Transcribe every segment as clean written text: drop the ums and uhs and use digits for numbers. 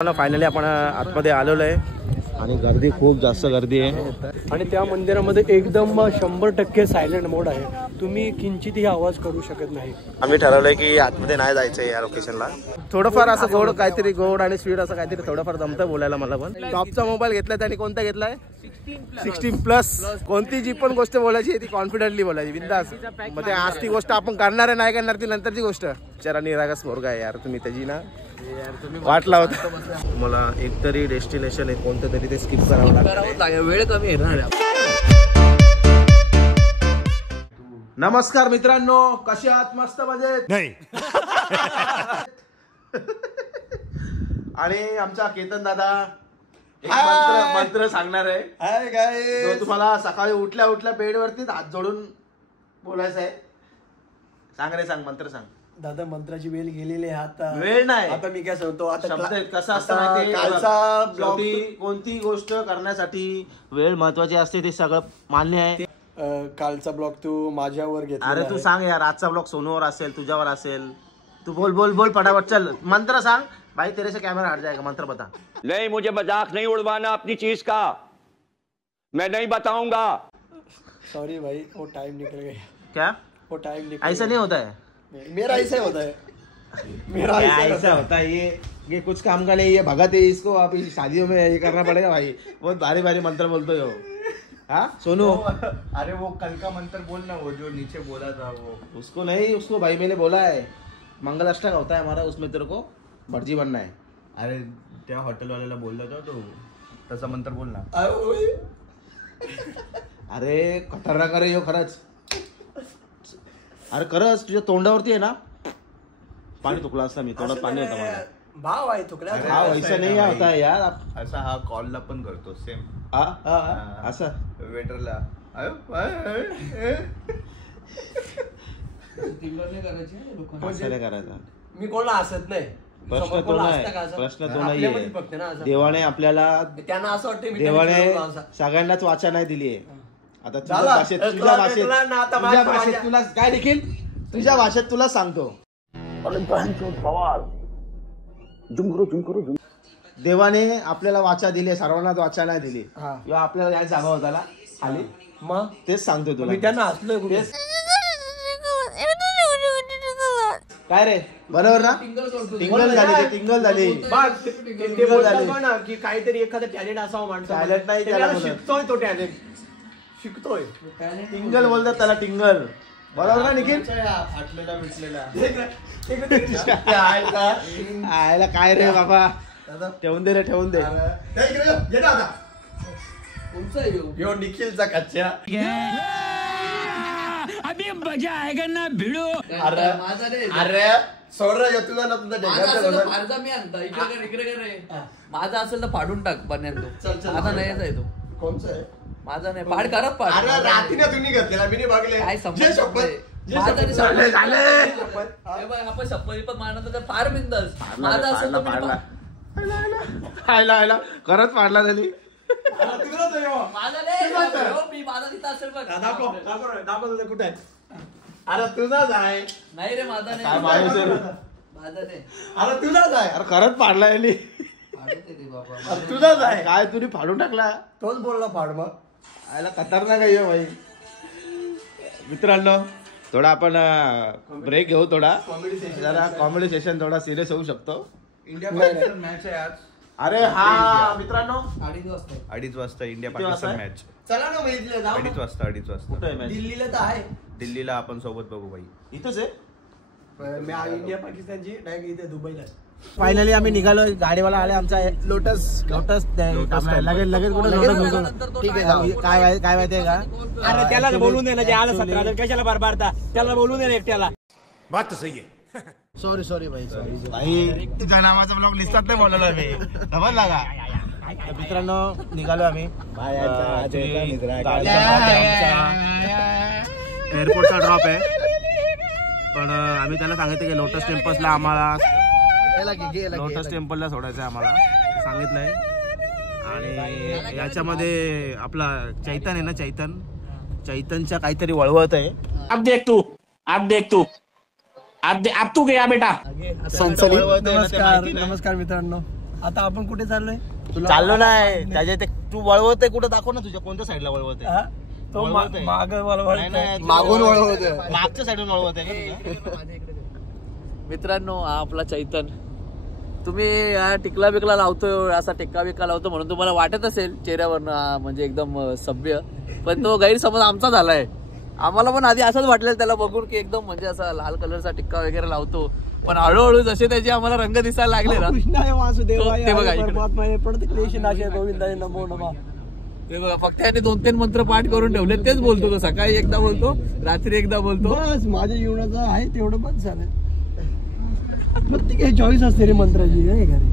Finally आपण आतमध्ये आलेलो आहे आणि गर्दी खूप जास्त गर्दी आहे आणि त्या मंदिरामध्ये एकदम 100% सायलेंट मोड आहे. तुम्ही किंचितही आवाज करू शकत नाही. आम्ही ठरवलंय की आतमध्ये नाही जायचं या लोकेशनला. थोडंफार असं गोड काहीतरी गोड आणि स्वीट असं काहीतरी थोडंफार जमतं बोलायला मला पण. टॉपचा मोबाईल घेतलाय त्याने कोणता घेतलाय 16+. कोणती जी पण गोष्ट बोलायची ती कॉन्फिडेंटली बोलायची बिंदास. मग ते आज ती गोष्ट आपण करणार नाही करणार ती नंतरची गोष्ट. बिचारा निरागस पोरगा आहे यार. तुम्ही त्याची ना वाटला होता मला एकतरी डेस्टिनेशन आहे कोणतं तरी ते स्किप करावं लागतं. वेळ कमी आहे. नमस्कार मित्रांनो, कसे आहात? मस्त मजेत नाही. आणि आमचा केतन दादा एक मंत्र सांगणार आहे. हाय गाइस, तुम्हाला सकाळी उठल्या उठल्या बेडवरती हात जोडून बोलायचं आहे. सांग रे, सांग, मंत्र सांग. दादा मंत्राची वेळ गेलेली आहे आता. वेळ नाही, आता मी काय सांगतो, आता शब्द कसं असतं माहिती? कालचा ब्लॉग, कोणती गोष्ट करण्यासाठी वेळ महत्वाची असते ते सगळं मान्य आहे. कालचा ब्लॉग तू माझ्यावर घेतला. अरे तू सांग यार, आजचा ब्लॉग सोनूवर असेल, तुझ्यावर असेल. तू बोल बोल बोल फटाफट, चल मंत्र सांग. भाई तेरे से कैमरा हट जाएगा, मंत्र बता. नहीं, मुझे मजाक नहीं उड़वाना अपनी चीज का, मैं नहीं बताऊंगा. सॉरी भाई, वो टाइम निकल गया. क्या वो टाइम निकल ऐसा नहीं होता है? मेरा ऐसा होता है. मेरा ऐसा होता है. ये कुछ काम का नहीं है, भगत है. इसको आप इस शादियों में ये करना पड़ेगा भाई. बहुत भारी भारी मंत्र बोलते हो. हाँ सोनू, अरे वो कल का मंत्र बोलना, वो जो नीचे बोला था वो. उसको नहीं, उसको भाई मैंने बोला है मंगल अष्टक होता है हमारा, उसमें तेरे को भटजी बनना है. अरे त्या हॉटेल वाल्याला बोलला होता तो तसा मंत्र बोलना. अरे खतरनाक आहे यो खरंच. अरे खरंच तुझ्या तोंडावरती आहे ना पाणी तुकला असता. मी तोंडात पाणी होता मला. भाव आहे तुकड्या. हा वैसा नाही होता है यार. असा हा कॉलला पण करतो सेम. असं वेटरला असं नाही करायचं. मी कोणाला हसत नाही. प्रश्न तो नाही, प्रश्न तो नाहीये. देवाने आपल्याला, त्यांना असं वाटतं देवाने सगळ्यांनाच वाचा नाही दिली आहे. आता तुझ्या भाषेत तुला काय देखील तुझ्या भाषेत तुला सांगतो. देवाने आपल्याला वाचा दिली, सर्वांनाच वाचा नाही दिली. किंवा आपल्याला या जागा होताला खाली. मग तेच सांगतो तुला. मी त्यांना हसलोय. काय रे, बरोबर ना? टिंगल झाली, टिंगल झाली. ते बोलतात ना की काहीतरी एखादं टॅलेंट असावं माणसं. टॅलेंट नाही त्याला, शिकतोय तो टॅलेंट, शिकतोय. टिंगल बोलतात त्याला, टिंगल. बरोबर ना निखिल? आयला काय रे बाबा, ठेवून दे रे, ठेवून दे. निखिलचा कच्चा. अभी मजा आएगा ना भिडो. अरे सोड रे तुला ना, तुझा मी आणता इकडे माझा असेल तर फाडून टाक पाण्यात. माझा नाही आहे तो. कोणचा आहे? माझा नाही. पाड करत पाड. रात्रीने तुम्ही घेतलेला मी नाही बघले. काय समज आपण शपथ पण मारणार तर फार बिंदास. माझा असेल तर करत पाडला झाली. माझा नाही, माझा तिथं असेल बघ. दाखव कुठे आहे. अरे तुझाच आहे. नाही रे, माझा नाही. माझा नाही. अरे तुझाच आहे. अरे करत पाडला याली. तुझाच आहे. काय तुम्ही फाडून टाकला? तोच बोलला फाड. मग आयला खतरनाक आहे भाई. मित्रांनो, थोडा आपण ब्रेक घेऊ, थोडा जरा कॉमेडी सेशन थोडा सिरियस होऊ शकतो. इंडिया पाकिस्तान मॅच आहे आज. अरे हा मित्रांनो, 2:30 वाजता इंडिया पाकिस्तान मॅच. चला ना मैत्रीला जाऊ. 2:30 वाजता. कुठे आहे मॅच? दिल्लीला तर आहे. दिल्लीला आपण सोबत बघू भाई. इथंच आहे. इंडिया पाकिस्तानची डायरेक्ट इथे दुबईला. फायनली आम्ही निघालो. गाडीवाला आले आमचा लोटस. लगेच कुठे लोटस. ठीक आहे, काय माहितीये का? अरे त्याला बोलून दे ना, जे आलं 17 कशाला बरबारता. त्याला बोलून दे ना एकट्याला. बात सही आहे. सॉरी भाई, भाई तुझ्या नावाचा ब्लॉग लिस्टात नाही बोलला मी. खबर लागा. मित्रांनो निघालो आम्ही. एअरपोर्टचा ड्रॉप आहे, पण आम्ही त्याला सांगितलं की लोटस टेम्पल्सला आम्हाला, लोटस टेम्पलला सोडायचं आहे आम्हाला सांगितलंय. आणि याच्यामध्ये आपला चैतन आहे ना, चैतनच्या काहीतरी वळवत आहे. अब देख तू अब तू गया बेटा. नमस्कार मित्रांनो, आता आपण कुठे चाललोय? चाललो नाही त्याच्या ते तू वळवतोय कुठं दाखव ना तुझ्या कोणत्या साईडला वळवतोय हा? तो वळवतोय. माग मला मागून वळवतोय मागच्या साईडून वळवतोय का मित्रांनो हा आपला चैतन. तुम्ही टिकला बिकला लावतोय असा टिक्का बिक्का लावतो म्हणून तुम्हाला वाटत असेल चेहऱ्यावरनं म्हणजे एकदम सभ्य, पण तो गैरसमज आमचा झालाय. आम्हाला पण आधी असंच वाटलेलं त्याला बघून की एकदम म्हणजे असा लाल कलरचा टिक्का वगैरे लावतो, पण हळूहळू जसे त्याचे आम्हाला रंग दिसायला लागले ना कृष्णाय वासुदेवाय ते बघा इकडे. परमात्माय प्रतिक्लेशनाशय गोविंदाय नमो नमः. ते बघा फक्त याने 2-3 मंत्र पाठ करून ठेवले, तेच बोलतो तो. सकाळी एकदा बोलतो, रात्री एकदा बोलतो. बस माझ्या जीवनाचं आहे तेवढं बस झालं. प्रत्येक चॉईस असते रे मंत्राची काय घरी.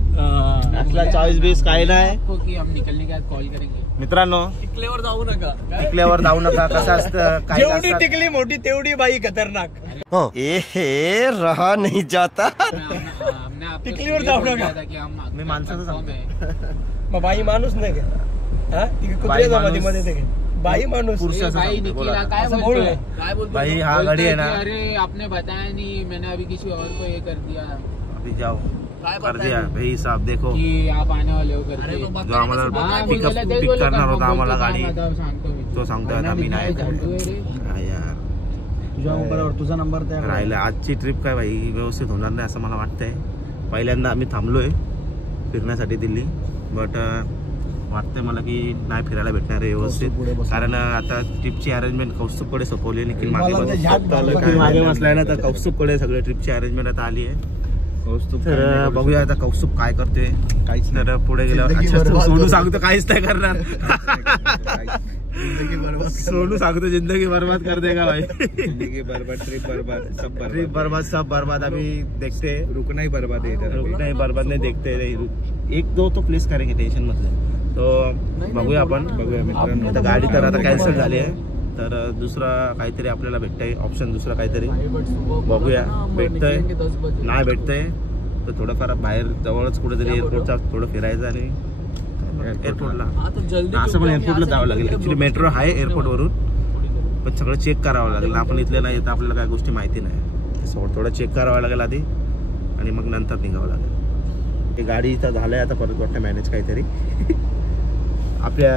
असला 24-20 काही नाही की हम निकलने के बाद कॉल करेंगे. मित्रांनो. टिकल्यावर जाऊ नका, टिकल्यावर जाऊ नका. कसं असतं काय जेवढी टिकली मोठी तेवढी बाई खतरनाक. हे रहा नाही जाता. टिकलीवर जाऊ नका. मी माणसाचं सांगतो. मग बाई माणूस नाही का? हा कुत्र्या जमातीमध्ये ते बाई माणूस भाई निकला काय असं बोलतोय? बोल. काय बोलतो? भाई हा गाडी आहे ना अरे आपने बताया नहीं, मैंने अभी किसी और को ये कर दिया अभी जाओ काय कर बोलताय? दिया भाई साहब देखो कि आप आने वाले हो अरे करके. तो बघ जो काय आम्हाला कसं हाँ, पिक मी त्याला तेच बोललो, करणार होता काय आम्हाला बोलतो, गाडी काय आता सांगतो मी. तो सांगतोय आता मी नाही सांगतोय रे. हा यार तुझ्या मोबाईलवर तुझा नंबर त्या राहिलं. आजची ट्रिप काय भाई व्यवस्थित होणार नाही असं मला वाटतंय. पहिल्यांदा आम्ही थांबलोय फिरण्यासाठी दिल्ली, बट वाटतंय मला की नाही फिरायला भेटणार आहे व्यवस्थित. कारण आता ट्रिपची अरेंजमेंट कौस्तुभकडे सोपवली. निखिल मागे बसलाय ना, तर कौस्तुभकडे सगळे ट्रिपची अरेंजमेंट आता आली आहे. तर बघूया आता कौस्तुभ काय करते. काहीच तर पुढे गेल्यावर सोनू सांगतो काहीच नाही करणार. सोनू सांगतो जिंदगी बर्बाद कर देगा भाई. जिंदगी बर्बाद, ट्रिप बर्बाद, सब बर्बाद. ट्रिप बर्बाद सब बर्बाद. अभी देखते रुकना ही बर्बाद है इधर. रुकना ही बर्बाद नहीं देखते. एक दो तो प्लेस करेंगे टेन्शन मतलब. तो बघूया आपण. बघूया मित्रांनो. आता गाडी तर आता कॅन्सल झाली आहे, तर दुसरा काहीतरी आपल्याला भेटतंय ऑप्शन. दुसरा काहीतरी बघूया. भेटतंय नाही भेटतंय तर थोडंफार बाहेर जवळच कुठेतरी एअरपोर्टचा थोडं फिरायचं आणि एअरपोर्टला असं पण एअरपोर्टला जावं लागेल. ऍक्च्युली मेट्रो आहे एअरपोर्टवरून, पण सगळं चेक करावं लागेल. आपण इथले नाही तर आपल्याला काय गोष्टी माहिती नाही. थोडं चेक करावं लागेल आधी आणि मग नंतर निघावं लागेल. ही गाडी इथं झालंय आता परत वाटतं मॅनेज काहीतरी. आपल्या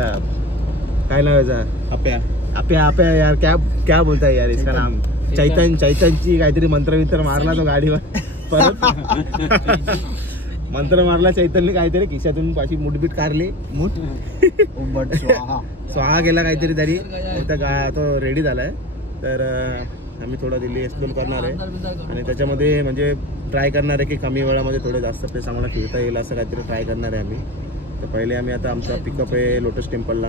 काय नावायचं आपल्या आपल्या यार क्या बोलताय यार इसका नाम चैतनची काहीतरी मंत्र मारला तो गाडीवर. परत मंत्र मारला चैतन्यने काहीतरी खिशातून अशी मुठबीट काढली. स्वाहा गेला काहीतरी तरी. तो रेडी झालाय. तर आम्ही थोडा दिल्ली एक्सप्लोर करणार आहे आणि त्याच्यामध्ये म्हणजे ट्राय करणार आहे की कमी वेळामध्ये थोडे जास्त प्लेस आम्हाला फिरता येईल असं काहीतरी ट्राय करणार आहे आम्ही. तर पहिले आम्ही आता आमचा पिकअप आहे लोटस टेम्पलला,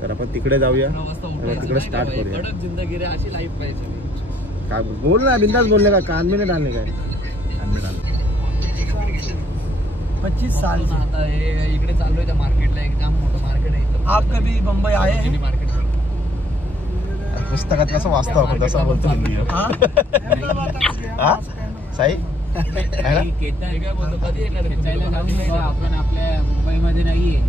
तर आपण तिकडे जाऊया आणि तिकडे स्टार्ट करूया. जिंदगी रे अशी लाईफ पाहिजे. काय बोल ना बिंदास बोलले का कान में नाही डालने काय 25 साल से. आता हे इकडे चाललोय त्या मार्केटला. एक जाम मोठं मार्केट आहे इथं. आप कभी मुंबई आए हैं? मार्केट पुस्तकात कसं वाचतो आपण तसं बोलतो हिंदी. हा साई काय बोलतो कधी येणार आहे? खेचायला जाऊ नका. आपण आपल्या मुंबईमध्ये नाहीये.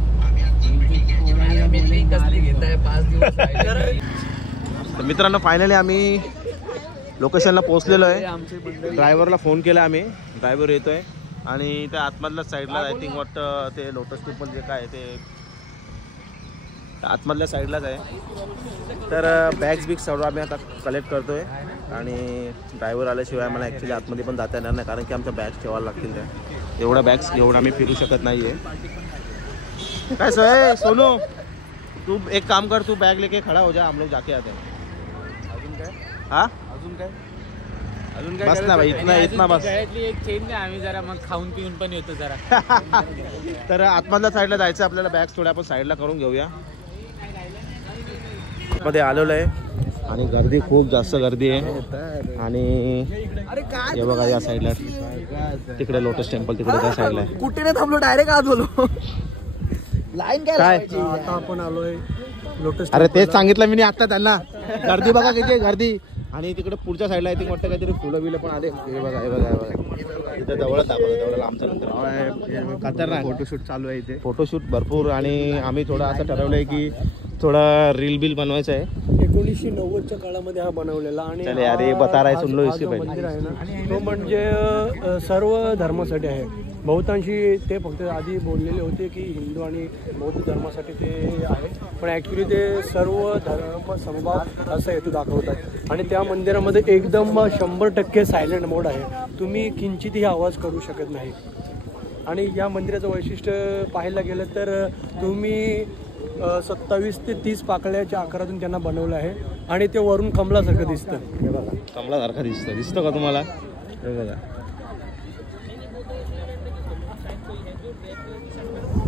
बिल्डिंग कसली घेताय 5 दिवस राहिले. तर मित्रांनो फायनली आम्ही लोकेशनला पोहोचलेलो आहे. ड्रायव्हरला फोन केला आम्ही. ड्रायव्हर येतोय आणि त्या आतमधल्या साईडला आय थिंक वाटतं ते लोटस टेम्पल जे काय ते आतमधल्या साईडलाच आहे. तर बॅग्स बिग्स सगळं आम्ही आता कलेक्ट करतोय आणि ड्रायव्हर आल्याशिवाय आम्हाला ॲक्च्युली आतमध्ये पण जाता येणार नाही, कारण की आमच्या बॅग्स ठेवायला लागतील. त्या एवढ्या बॅग्स घेऊन आम्ही फिरू शकत नाही आहे. काय सोय सोनू, तू एक काम कर, तू बैग लेके खड़ा हो जा, हम लोग जाके आते हैं. हाँ अजून काय बस ना भाई, इतना बस. एक चेन द्या, आम्ही जरा मग खाऊन पिऊन पण येतो जरा. तर आतमधल्या साईडला जायचं आपल्याला. बॅग्स थोड्या आपण साईडला करून घेऊया. मध्ये आलेलो आहे आणि गर्दी खूप जास्त गर्दी आहे. आणि हे बघा या साईडला तिकडे लोटस टेम्पल तिकडे त्या साईडला आहे. कुठे नाही थांबलो, डायरेक्ट आत बोलो. लाईन काय आता आपण आलोय लोटस. अरे तेच सांगितलं मी आता त्यांना. गर्दी बघा किती गर्दी. आणि तिकडे पुढच्या साईडला आहे वाटतं काहीतरी फुलं बिलं पण आले. हे बघा हे बघा हे बघा इथं जवळच दाखवलं, तेवढं आमच्या नंतर खतरनाक फोटोशूट चालू आहे इथे. फोटोशूट भरपूर. आणि आम्ही थोडं असं ठरवलंय की थोडा रील बिल बनवायचं आहे. 1990च्या काळामध्ये हा बनवलेला. आणि अरे बता रहा है, सुन लो इसके मंदिर आहे ना, तो म्हणजे सर्व धर्मासाठी आहे. बहुतांशी ते फक्त आधी बोललेले होते की हिंदू आणि बौद्ध धर्मासाठी ते आहे, पण ॲक्च्युली ते सर्व धर्म समभाव असा हेतू दाखवतात. आणि त्या मंदिरामध्ये एकदम 100% सायलेंट मोड आहे. तुम्ही किंचितही आवाज करू शकत नाही. आणि या मंदिराचं वैशिष्ट्य पाहायला गेलं तर तुम्ही 27 ते 30 पाकळ्याच्या आकारातून त्यांना बनवलं आहे आणि ते वरून कमलासारखं दिसतं. हे बघा, कमलासारखं दिसतं का तुम्हाला? हे बघा.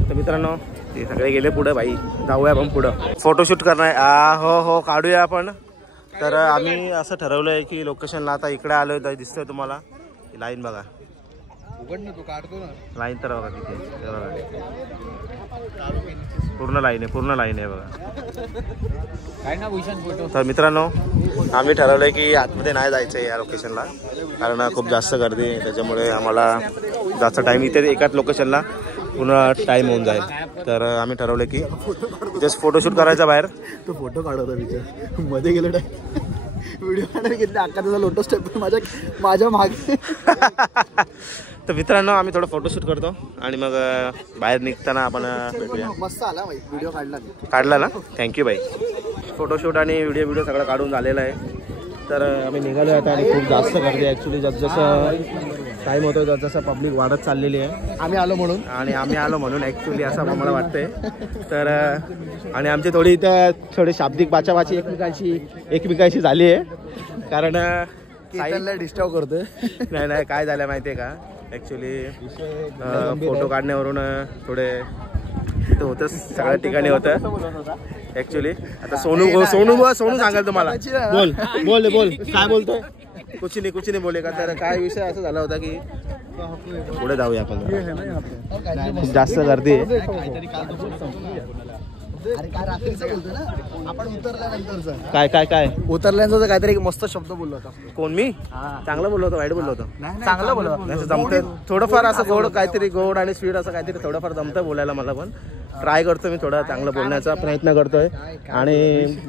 तर मित्रांनो ते सगळे गेले पुढे. भाई जाऊया आपण पुढं फोटोशूट करणार. हो काढूया आपण. तर आम्ही असं ठरवलं आहे की लोकेशनला आता इकडे आलोय. तर दिसतोय तुम्हाला लाईन बघा. लाईन तर बघा तिथे पूर्ण लाईन आहे बघा. तर मित्रांनो आम्ही ठरवलंय की आतमध्ये नाही जायचं आहे या लोकेशनला, कारण खूप जास्त गर्दी आहे. त्याच्यामुळे आम्हाला जास्त टाईम इथे एकाच लोकेशनला पुन्हा टाईम होऊन जाईल. तर आम्ही ठरवलं की जस्ट फोटोशूट करायचा बाहेर. तो फोटो काढवता विचार मध्ये गेलो व्हिडिओ काढायला घेतला. अख्खा त्याचा लोटस टेम्पल माझ्या मागे. तर मित्रांनो आम्ही थोडं फोटोशूट करतो आणि मग बाहेर निघताना आपण भेटूया. मस्त आला भाई व्हिडिओ काढला ना. थँक्यू बाई. फोटोशूट आणि व्हिडिओ सगळं काढून झालेलं आहे. तर आम्ही निघालो आता आणि खूप जास्त गर्दी आहे ॲक्च्युली. जसं टाईम होतो जसं पब्लिक वाढत चाललेली आहे. आम्ही आलो म्हणून ॲक्च्युली असं मला वाटतंय. तर आणि आमची थोडी शाब्दिक बाचाबाची एकमेकांशी झाली आहे, कारण डिस्टर्ब करतोय. नाही काय झालं माहिती आहे का, ॲक्च्युली फोटो काढण्यावरून थोडे होतं सगळ्या ठिकाणी होतं ॲक्च्युली. आता सोनू सांगाल तुम्हाला. बोल काय बोलतोय. कुछ नाही बोले का. तर काय विषय असा झाला होता की पुढे जाऊया आपण. खूप जास्त गर्दी आहे. आपण उतरल्यानंतर काय उतरल्यानंतर काहीतरी मस्त शब्द बोललो होता. कोण मी? चांगलं बोललो होतो, वाईट बोललो होतो? चांगलं बोललो. जमतं थोडंफार असं गोड आणि स्वीट असं काहीतरी थोडंफार जमतं बोलायला. मला पण ट्राय करतो मी थोडं चांगलं बोलण्याचा प्रयत्न करतोय. आणि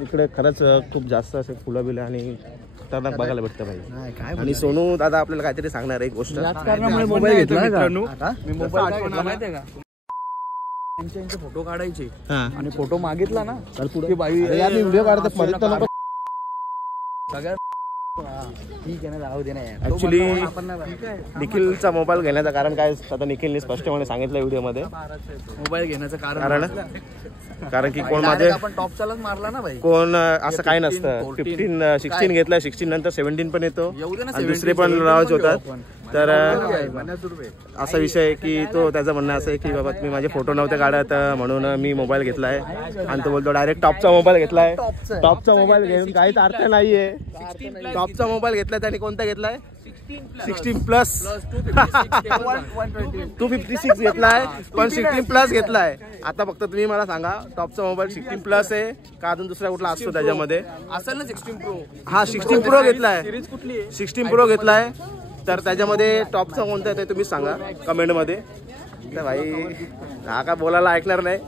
इकडे खरंच खूप जास्त असे फुलं बिलं आणि खतरनाक बघायला भेटतं भाई. आणि सोनू दादा आपल्याला काहीतरी सांगणार एक गोष्ट. मोबाईल घेतला त्यांचे फोटो काढायचे आणि फोटो मागितला ना तर पुढे मी व्हिडिओ काढतो सगळ्यात. ठीक आहे ना, जाऊ दे ना. ऍक्च्युली निखिलचा मोबाईल घेण्याचं कारण काय आता निखिलने स्पष्टपणे सांगितलं व्हिडिओमध्ये. मोबाईल घेण्याचं कारण की कोण माझे आपण टॉपचालाच मारला ना भाई. कोण असं काय नसतं. 16 घेतला, 16 नंतर 17 पण येतो आणि दुसरे पण लॉन्च होतात. तर असा विषय आहे की तो त्याचं म्हणणं असं आहे की बाबा तुम्ही माझे फोटो नव्हते काढत म्हणून मी मोबाईल घेतलाय. आणि तो बोलतो डायरेक्ट टॉपचा मोबाईल घेतलाय. टॉपचा मोबाईल घेऊन काहीच अर्थ नाहीये. टॉपचा मोबाईल घेतलाय त्याने. कोणता घेतलाय? 16+ 256 घेतलाय, पण 16+ घेतलाय. आता फक्त तुम्ही मला सांगा टॉपचा मोबाईल 16+ आहे का अजून दुसरा कुठला असतो त्याच्यामध्ये? असेल ना 16 प्रो. हा 16 प्रो घेतलाय. 16 प्रो घेतलाय. तर त्याच्यामध्ये टॉपचा कोणता आहे ते तुम्ही सांगा कमेंटमध्ये. तर भाई हा का बोलायला ऐकणार नाही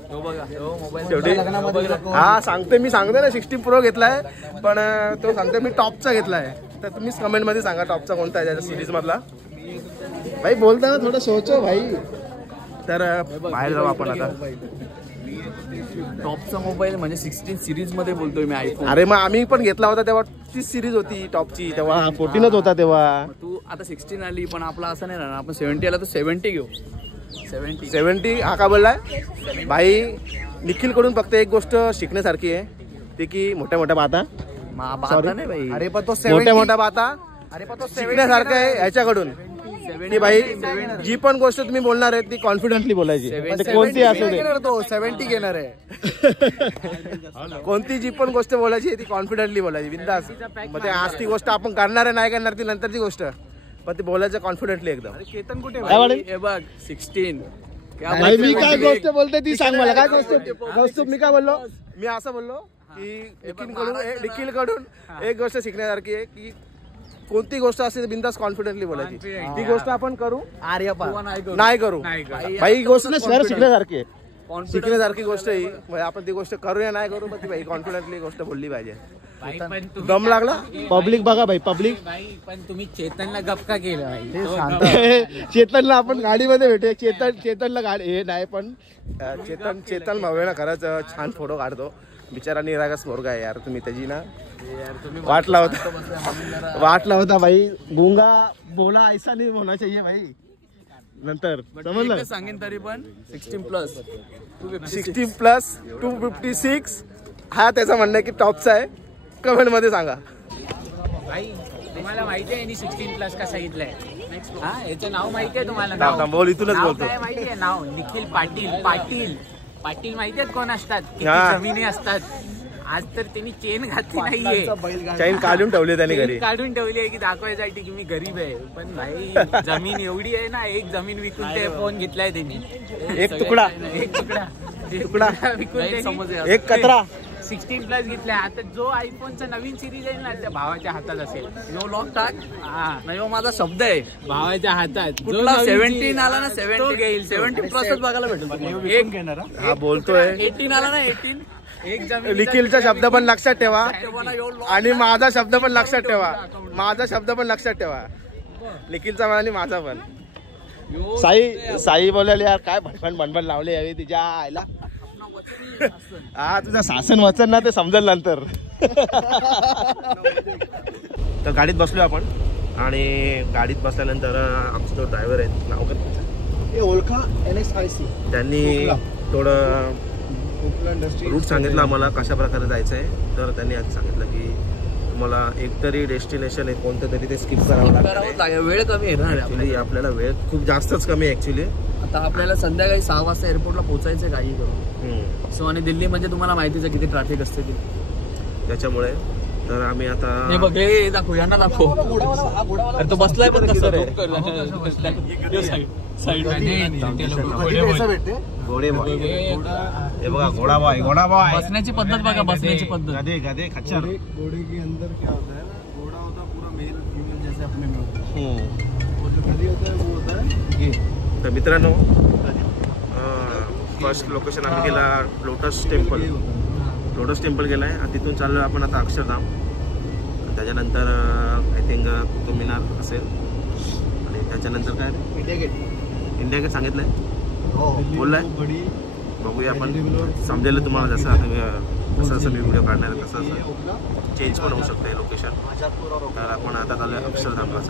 शेवटी. हा सांगते मी सांगते ना 16 प्रो घेतलाय, पण तो सांगते मी टॉपचा घेतलाय. तर तुम्हीच कमेंटमध्ये सांगा टॉपचा कोणता आहे त्याच्या सिरीज मधला. भाई बोलताना थोडं सोचो भाई. तर बाहेर जाऊ आपण आता. टॉपचा मोबाईल म्हणजे 16 सिरीज मध्ये बोलतोय मी. आयफोन. अरे मग आम्ही पण घेतला होता तेव्हा तीच सिरीज होती टॉपची. तेव्हा 14च होता तेव्हा. तू आता 16 आली, पण आपला असं नाही ना. आपण 70 आला तर 70 घेऊ. 70 हा का बोललाय भाई. निखिल कडून फक्त एक गोष्ट शिकण्यासारखी आहे ते की मोठ्या बाता. नाही भाई. अरे पण तो मोठ्या बाता शिकण्यासारखं आहे ह्याच्याकडून की भाई जी पण गोष्ट तुम्ही बोलणार आहे ती कॉन्फिडंटली बोलायची. कोणती असू दे. तो 70 घेणार आहे. कोणती जी पण गोष्ट बोलायची ती कॉन्फिडंटली बोलायची बिंदास. मग ते आज ती गोष्ट आपण करणार आहे नाही करणार ती नंतरची गोष्ट, पण ती बोलायचं कॉन्फिडंटली एकदम. हे बघ 16. मी काय गोष्ट बोलते ती सांग मला. काय गोष्ट मी काय बोललो? मी असं बोललो की निखिल कडून एक गोष्ट शिकण्यासारखी आहे की कोणती गोष्ट असते बिंदास कॉन्फिडंटली बोलायची. ती गोष्ट आपण करू आर्यपा नाही करू भाई. गोष्ट ना शिकण्यासारखी आहे. शिकण्यासारखी गोष्ट ही म्हणजे आपण ती गोष्ट करूया नाही करू पण ती भाई कॉन्फिडंटली गोष्ट बोलली पाहिजे. दम लागला पब्लिक बघा भाई पब्लिक. पण तुम्ही चेतनला गप्पा केला भाई. चेतनला आपण गाडीमध्ये भेटूया. चेतनला गाडी हे नाही पण चेतन भाऊ ना खरंच छान फोटो काढतो. बिचारा निरागस पोरगा आहे यार. तुम्ही त्याची ना वाटला होता भाई. गुंगा बोला ऐसा नाही होना चाहिए भाई. नंतर समजलं सांगेन तरी पण 16+. 16+ 256 हा त्याचा म्हणणं की टॉपचा आहे. कमेंट मध्ये सांगा. भाई तुम्हाला माहिती आहे यांनी 16+ का सांगितलंय. हा याचं नाव माहिती आहे तुम्हाला. बोल इथूनच बोलतो. काय माहिती आहे नाव? निखिल पाटील माहिती आहेत कोण असतात? किती जमिनी असतात. आज तर त्यांनी चेन घातली नाहीये. चेन काढून ठेवली त्यांनी घरी. काढून ठेवली आहे की दाखवायसाठी की मी गरीब आहे. पण भाई जमीन एवढी आहे ना. एक जमीन विकून ते फोन घेतलाय त्यांनी. एक तुकडा विकून समज एक कचरा 16+ घेतलाय. आता जो आयफोनचा नवीन सिरीज आहे ना त्या भावाच्या हातात असेल. यो लॉक टाक. नाही हो माझा शब्द आहे भावाच्या हातात. कुठला 17 आला ना 17 घेईल. 17+ बघायला भेटेल. एक घेणार. हा बोलतोय. 18 आला ना 18. एक जमीन निखिलचा शब्द पण लक्षात ठेवा आणि माझा शब्द पण लक्षात ठेवा. निखिलचा आणि माझा पण. साई बोलायला यार काय भणभण लावले यावी तिच्या आईला. हा तुझं शासन वचन ना ते समजेल नंतर. तर गाडीत बसलो आपण आणि गाडीत बसल्यानंतर आमचा जो ड्रायव्हर आहे नाव काय ओळखा NSIC त्यांनी थोडं रूट सांगितलं आम्हाला कशा प्रकारे जायचं आहे. तर त्यांनी आज सांगितलं की तुम्हाला एकतरी डेस्टिनेशन आहे कोणतं तरी ते स्किप करावं लागेल. वेळ कमी आहे ना ऍक्च्युली आपल्याला वेळ खूप जास्तच कमी आहे ऍक्च्युली. आता आपल्याला संध्याकाळी 6 वाजता एअरपोर्टला पोहोचायचं काही करून. सो आणि दिल्ली म्हणजे तुम्हाला माहितीच आहे किती ट्रॅफिक असते ती. त्याच्यामुळे तर आम्ही आता दाखवू यांना दाखव. अरे तो बसलाय पण कसं रे. घोडे बॉय हे बघा. घोडा बॉय बसण्याची पद्धत बघा. बसण्याची पद्धत गधे खच्चर. घोड़े के अंदर क्या होता है ना, घोड़ा होता है पूरा मेल फीमेल जैसे अपने में होता है. और जो गधी होता है वो होता है ये. तर मित्रांनो फर्स्ट लोकेशन आम्ही गेला लोटस टेम्पल गेलाय. तिथून चाललो आपण आता अक्षरधाम. त्याच्यानंतर आय थिंक कुतुब मिनार असेल आणि त्याच्यानंतर काय इंडिया गेट सांगितलंय बोललाय. बघूया आपण समजेल तुम्हाला जसं मी व्हिडिओ काढणार तसं चेंज पण होऊ शकतं लोकेशन. तर आपण आता चाललोय अक्षरधामला.